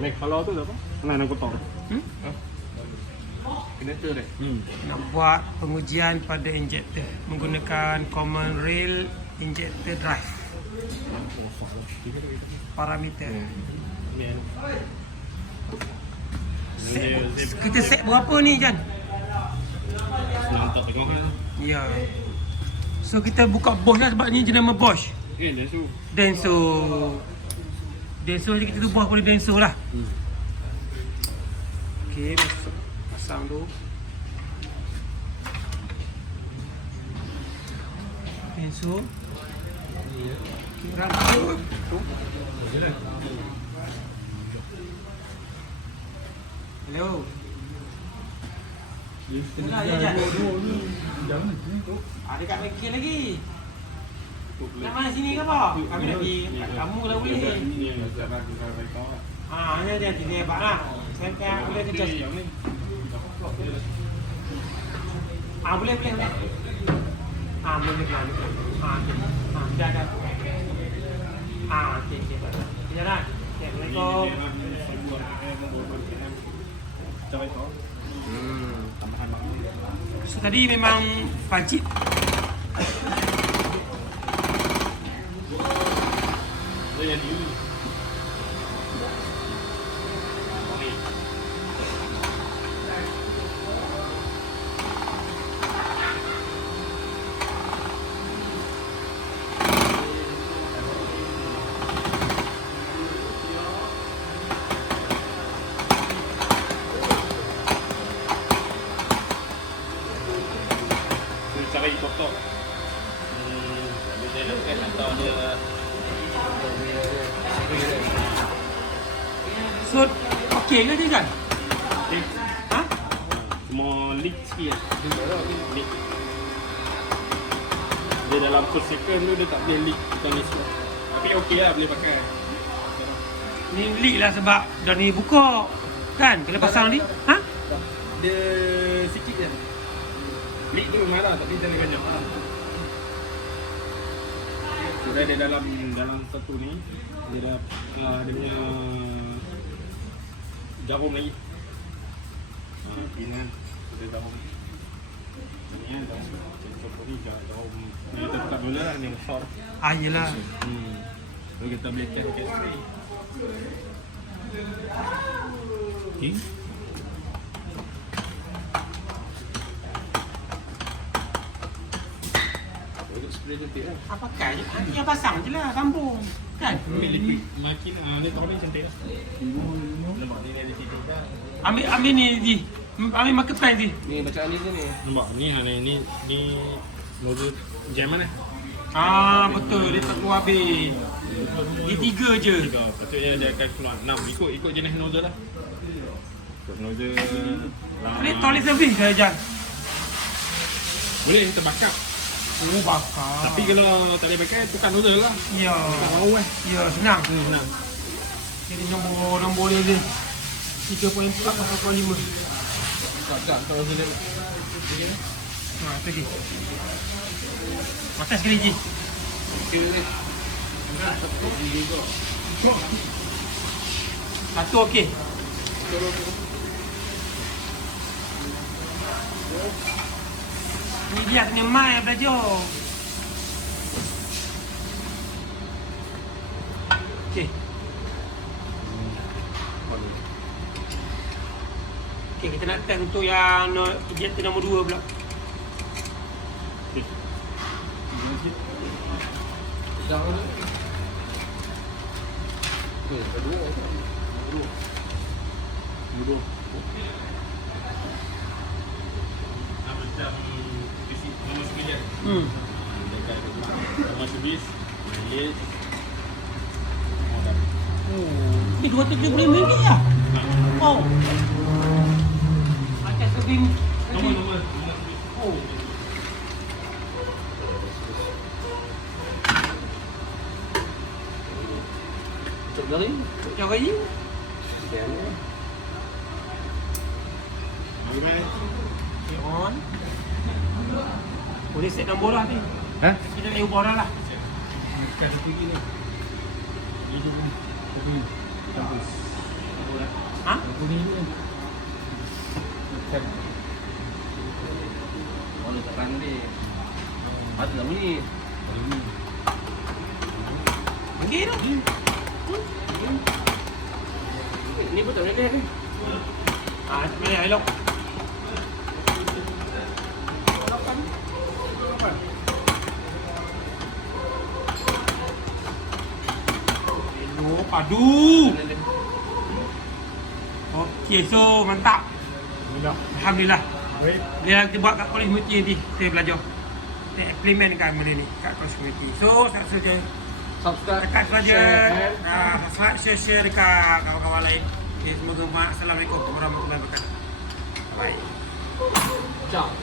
Nek kalau tu apa? Mana nak kotor? Connector dia. Nak buat pengujian pada injektor menggunakan common rail injector drive. Parameter. Kita set berapa ni Jan? Senang tak tengok kan? Ya. So kita buka Bosch lah sebab ni jenama Bosch. Dah tu. Denso. Denso je kita ubah pada Denso lah. Okey, masuk. Pasang tu. Denso. Kira tu. Hello. Mula je Jan. Ada kat bengkel lagi. Nak mana sini ke apa? Kami nak pergi kamu lah boleh. Hanya dia tiga hebat lah. Saya kan boleh kerja. Boleh. Boleh keluar. Dah. Okey. Ya dah. Assalamualaikum. So tadi memang wajib cara kotor. Dia nak atau dia so okey ke dia Jan? Ha? Semua leak sikit. Leak. Dia dalam per second tu dia tak boleh leak bukan ni semua. Tapi okey lah boleh pakai. Ni leak lah sebab dah ni buka kan? Kena pasang ni. Ha? Dia sikit je. Leak tu memang lah tapi jangan banyak lah. Sudah dia dalam satu ni dia dah dia punya jarum lagi. Pinan dia jarum. Ni jarum. Contoh ni jarum. Ni kita tak boleh lah ni besar. Yelah. So kita boleh cat spray. Okay. Spray cantik lah. Pakai je. Yang pasang je lah sambung. Kan? Liquid makin ni kau ni cantik lah. Nampak ni ada titik dah. Ambil ni Ji. Ambil marker pen Ji. Ni bacaan ni je ni. Nampak ni nozzle jam mana? Betul. Dia tak keluar habis. Dia 3 je. Patutnya dia akan keluar 6. Ikut jenis nozzle lah. Ikut nozzle. Ni toilet service ke Jan? Boleh kita backup. Bakar. Tapi kalau tak boleh pakai tukar nozzle lah. Ya. Tak mau Ya, senang. senang. Jadi nombor ni 3.4/5. Tak kalau dia. Tu Ji. Atas sekali Ji. Kira ni. Satu okey. Ni dia kena mai belajar. Okey. Okey, kita nak test untuk yang injektor nombor 2 pula. Dah ada. Kedua. Nombor 11 mileage. Ni RM270 lah. Oh. Atas sebim. Nombor. Oh. Cuk garing. Cara ni. Bagaimana? Okay, on. Boleh set nombor lah ni. Kita nak ubah dah lah. Bukan satu lagi ni. Ini tu pun. Satu. Campus. Ha? Aku ni ni. Kan. Mana terang dia. Ada lama ni. Pergi tu. Ni pun tak boleh ni. Ah, boleh elok. Elok padu. Okey, so mantap. Alhamdulillah. Alhamdulillah. Baik. Dia kita buat kat college community nanti kita belajar. Kita implementkan benda ni kat college community. So, tak saja Subscribe, dekat saja. share, Subscribe, share dekat kawan-kawan lain. Okay, semoga Assalamualaikum warahmatullahi wabarakatuh. Bye. ciao.